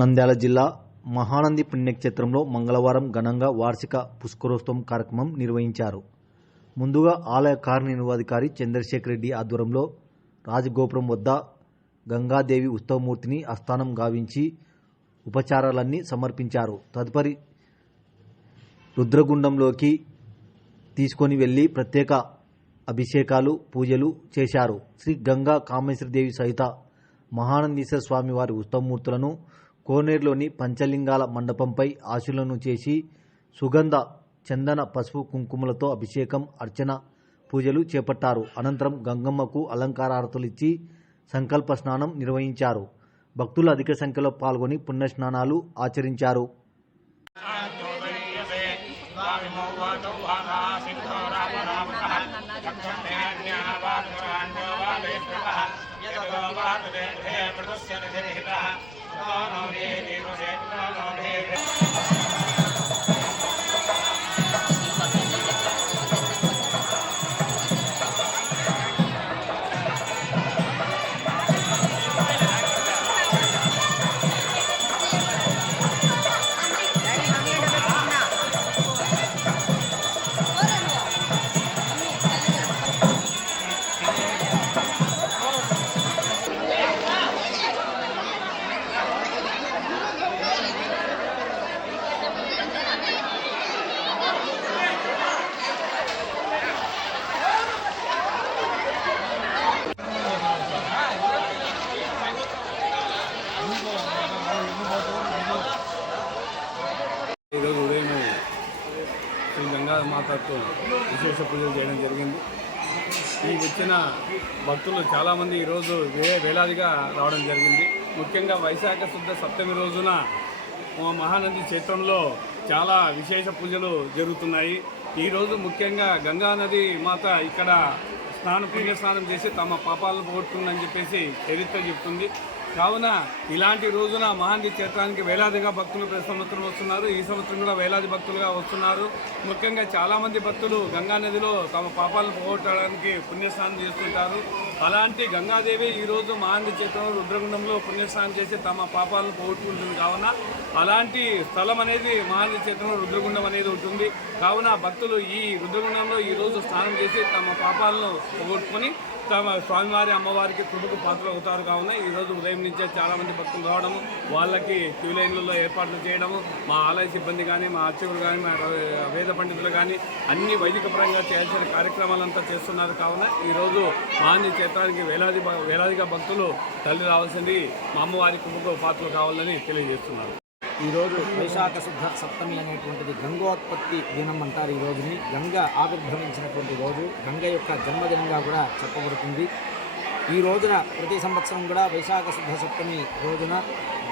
నంద్యాల జిల్లా మహానంది పుణ్యక్షేత్రంలో మంగళవారం ఘనంగా వార్షిక పుష్కరోత్సవం కార్యక్రమం నిర్వహించారు. ముందుగా ఆలయ కార్యనిర్వాధికారి చంద్రశేఖర్ రెడ్డి ఆధ్వర్యంలో రాజగోపురం వద్ద గంగాదేవి ఉత్సవమూర్తిని ఆస్థానం గావించి ఉపచారాలన్నీ సమర్పించారు. తదుపరి రుద్రగుండంలోకి తీసుకొని వెళ్ళి ప్రత్యేక అభిషేకాలు పూజలు చేశారు. శ్రీ గంగా కామేశ్వరదేవి సహిత మహానందీశ్వర స్వామి వారి ఉత్సవమూర్తులను కోనేరులోని పంచలింగాల మండపంపై ఆశులను చేసి సుగంధ చందన పసుపు కుంకుమలతో అభిషేకం అర్చన పూజలు చేపట్టారు. అనంతరం గంగమ్మకు అలంకారారతులు ఇచ్చి సంకల్ప స్నానం నిర్వహించారు. భక్తులు అధిక సంఖ్యలో పాల్గొని పుణ్యస్నానాలు ఆచరించారు. ఈరోజు గంగా విశేష పూజలు చేయడం జరిగింది. ఈ వచ్చిన భక్తులు చాలామంది ఈరోజు వే వేలాదిగా రావడం జరిగింది. ముఖ్యంగా వైశాఖ శుద్ధ సప్తమి రోజున మా మహానంది క్షేత్రంలో చాలా విశేష పూజలు జరుగుతున్నాయి. ఈరోజు ముఖ్యంగా గంగా నది మాత ఇక్కడ స్నాన పుణ్య స్నానం చేసి తమ పాపాలను పోగొట్టుకుందని చెప్పేసి చరిత్ర చెప్తుంది. కావున ఇలాంటి రోజున మహాంతి క్షేత్రానికి వేలాదిగా భక్తులు ప్రతి సంవత్సరం వస్తున్నారు. ఈ సంవత్సరం కూడా వేలాది భక్తులుగా వస్తున్నారు. ముఖ్యంగా చాలామంది భక్తులు గంగా నదిలో తమ పాపాలను పోగొట్టడానికి పుణ్యస్నానం చేస్తుంటారు. అలాంటి గంగాదేవి ఈరోజు మహాంతి క్షేత్రంలో రుద్రగుండంలో పుణ్యస్నానం చేసి తమ పాపాలను పోగొట్టుకుంటుంది. కావున అలాంటి స్థలం అనేది మహాంతి క్షేత్రంలో రుద్రగుండం అనేది ఉంటుంది. కావున భక్తులు ఈ రుద్రగుండంలో ఈరోజు స్నానం చేసి తమ పాపాలను పోగొట్టుకొని తమ స్వామివారి అమ్మవారికి కృపకు పాత్ర అవుతారు కావున ఈరోజు ఉదయం నుంచే చాలామంది భక్తులు రావడము వాళ్ళకి క్యూ లైన్లలో ఏర్పాట్లు చేయడము మా ఆలయ సిబ్బంది కానీ మా అర్చకులు కానీ మా వేద పండితులు కానీ అన్ని వైదిక పరంగా చేయాల్సిన కార్యక్రమాలంతా చేస్తున్నారు కావున ఈరోజు మహాన్ని క్షేత్రానికి వేలాది వేలాదిగా భక్తులు తల్లి రావాల్సింది మా అమ్మవారి కృపకు పాత్రలు కావాలని తెలియజేస్తున్నారు. ఈరోజు వైశాఖ శుద్ధ సప్తమి అనేటువంటిది గంగోత్పత్తి దినం అంటారు ఈ రోజుని. గంగ ఆవిర్భవించినటువంటి రోజు. గంగ యొక్క జన్మదినంగా కూడా చెప్పబడుతుంది. ఈ రోజున ప్రతి సంవత్సరం కూడా వైశాఖ శుద్ధ సప్తమి రోజున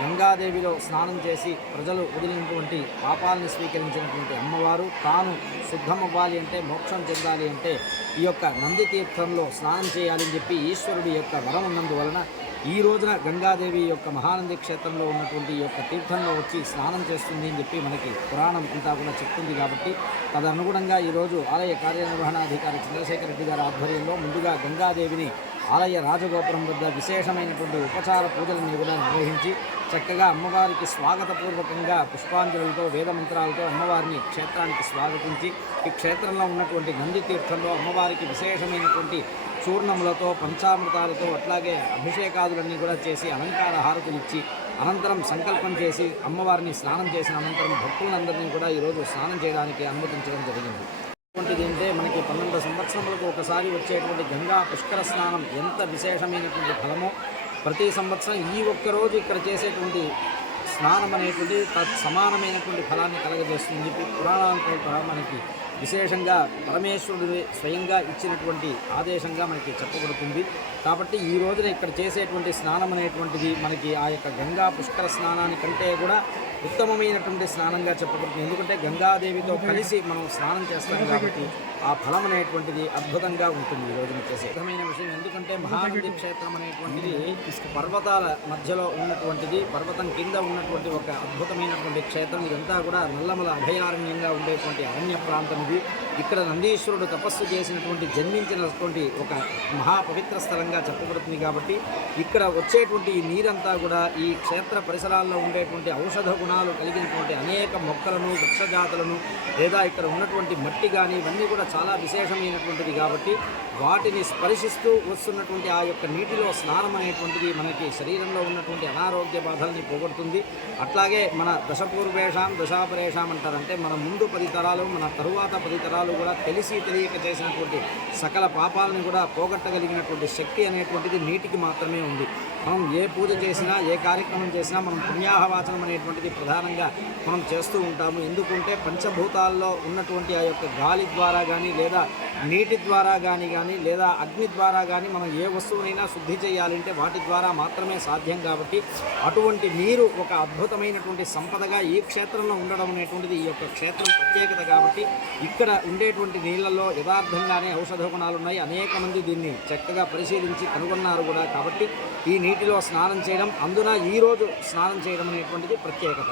గంగాదేవిలో స్నానం చేసి ప్రజలు వదిలినటువంటి పాపాలను స్వీకరించినటువంటి అమ్మవారు. తాను శుద్ధమవ్వాలి అంటే మోక్షం చెందాలి అంటే ఈ యొక్క నంది తీర్థంలో స్నానం చేయాలని చెప్పి ఈశ్వరుడి యొక్క వరం ఉన్నందువలన ఈ రోజున గంగాదేవి యొక్క మహానంది క్షేత్రంలో ఉన్నటువంటి ఈ యొక్క తీర్థంలో వచ్చి స్నానం చేస్తుంది అని చెప్పి మనకి పురాణం అంతా కూడా చెప్తుంది కాబట్టి తదనుగుణంగా ఈరోజు ఆలయ కార్యనిర్వహణాధికారి చంద్రశేఖర రెడ్డి గారి ఆధ్వర్యంలో ముందుగా గంగాదేవిని ఆలయ రాజగోపురం వద్ద విశేషమైనటువంటి ఉపచార పూజలను కూడా నిర్వహించి చక్కగా అమ్మవారికి స్వాగతపూర్వకంగా పుష్పాంజలులతో వేద మంత్రాలతో అమ్మవారిని క్షేత్రానికి స్వాగతించి ఈ క్షేత్రంలో ఉన్నటువంటి నంది తీర్థంలో అమ్మవారికి విశేషమైనటువంటి చూర్ణములతో పంచామృతాలతో అట్లాగే అభిషేకాదులన్నీ కూడా చేసి అలంకార హారతులు ఇచ్చి అనంతరం సంకల్పం చేసి అమ్మవారిని స్నానం చేసిన అనంతరం భక్తులందరినీ కూడా ఈరోజు స్నానం చేయడానికి అనుమతించడం జరిగింది. అటువంటిది ఏంటంటే మనకి పన్నెండు సంవత్సరములకు ఒకసారి వచ్చేటువంటి గంగా పుష్కర స్నానం ఎంత విశేషమైనటువంటి ఫలమో ప్రతి సంవత్సరం ఈ ఒక్క రోజు ఇక్కడ చేసేటువంటి స్నానం అనేటువంటి తత్ సమానమైనటువంటి ఫలాన్ని కలగజేస్తుంది పురాణాలతో కూడా మనకి విశేషంగా పరమేశ్వరుడు స్వయంగా ఇచ్చినటువంటి ఆదేశంగా మనకి చెప్పబడుతుంది. కాబట్టి ఈ రోజున ఇక్కడ చేసేటువంటి స్నానం అనేటువంటిది మనకి ఆ యొక్క గంగా పుష్కర స్నానానికంటే కూడా ఉత్తమమైనటువంటి స్నానంగా చెప్పబడుతుంది. ఎందుకంటే గంగాదేవితో కలిసి మనం స్నానం చేస్తాం కాబట్టి ఆ ఫలం అనేటువంటిది అద్భుతంగా ఉంటుంది ఈ రోజున చేసే అద్భుతమైన విషయం. ఎందుకంటే మహానంది క్షేత్రం అనేటువంటిది పర్వతాల మధ్యలో ఉన్నటువంటిది పర్వతం కింద ఉన్నటువంటి ఒక అద్భుతమైనటువంటి క్షేత్రం. ఇదంతా కూడా నల్లమల అభయారణ్యంగా ఉండేటువంటి అరణ్య ప్రాంతం ఇది. ఇక్కడ నందీశ్వరుడు తపస్సు చేసినటువంటి జన్మించినటువంటి ఒక మహా పవిత్ర స్థలంగా చెప్పబడుతుంది కాబట్టి ఇక్కడ వచ్చేటువంటి ఈ నీరంతా కూడా ఈ క్షేత్ర పరిసరాల్లో ఉండేటువంటి ఔషధ గుణాలు కలిగినటువంటి అనేక మొక్కలను వృక్షజాతులను లేదా ఇక్కడ ఉన్నటువంటి మట్టి కానీ ఇవన్నీ కూడా చాలా విశేషమైనటువంటిది కాబట్టి వాటిని స్పర్శిస్తూ వస్తున్నటువంటి ఆ యొక్క నీటిలో స్నానం అనేటువంటిది మనకి శరీరంలో ఉన్నటువంటి అనారోగ్య బాధల్ని పోగొడుతుంది. అట్లాగే మన దశపూర్వేషాం దశాపరేషాం అంటారంటే మన ముందు పది తరాలు మన తరువాత పది తరాలు కూడా తెలిసి తెలియక చేసినటువంటి సకల పాపాలను కూడా పోగొట్టగలిగినటువంటి శక్తి అనేటువంటిది నీటికి మాత్రమే ఉంది. మనం ఏ పూజ చేసినా ఏ కార్యక్రమం చేసినా మనం పుణ్యాహవాచనం అనేటువంటిది ప్రధానంగా మనం చేస్తూ ఉంటాము. ఎందుకంటే పంచభూతాల్లో ఉన్నటువంటి ఆ యొక్క గాలి ద్వారా కానీ లేదా నీటి ద్వారా కానీ కానీ లేదా అగ్ని ద్వారా కానీ మనం ఏ వస్తువునైనా శుద్ధి చేయాలంటే వాటి ద్వారా మాత్రమే సాధ్యం కాబట్టి అటువంటి నీరు ఒక అద్భుతమైనటువంటి సంపదగా ఈ క్షేత్రంలో ఉండడం అనేటువంటిది ఈ యొక్క క్షేత్రం ప్రత్యేకత కాబట్టి ఇక్కడ ఉండేటువంటి నీళ్ళల్లో యథార్థంగానే ఔషధ గుణాలు ఉన్నాయి అనేక మంది దీన్ని చక్కగా పరిశీలించి కనుగొన్నారు కూడా కాబట్టి ఈ నీటిలో స్నానం చేయడం అందున ఈరోజు స్నానం చేయడం అనేటువంటిది ప్రత్యేకత.